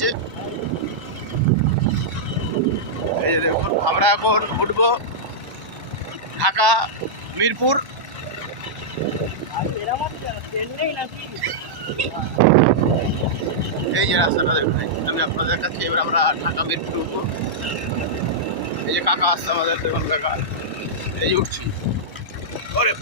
যাচ্ছে। এই যে দেখুন, আমরা এখন উঠবো ঢাকা মিরপুর। এই যে রাস্তাটা দেখুন, আমি আপনাদের কাছে এবার আমরা ঢাকা মিরপুর উঠবো। এই যে কাকা আসছে আমাদের, দেখুন কাকা এই উঠছি। ওরে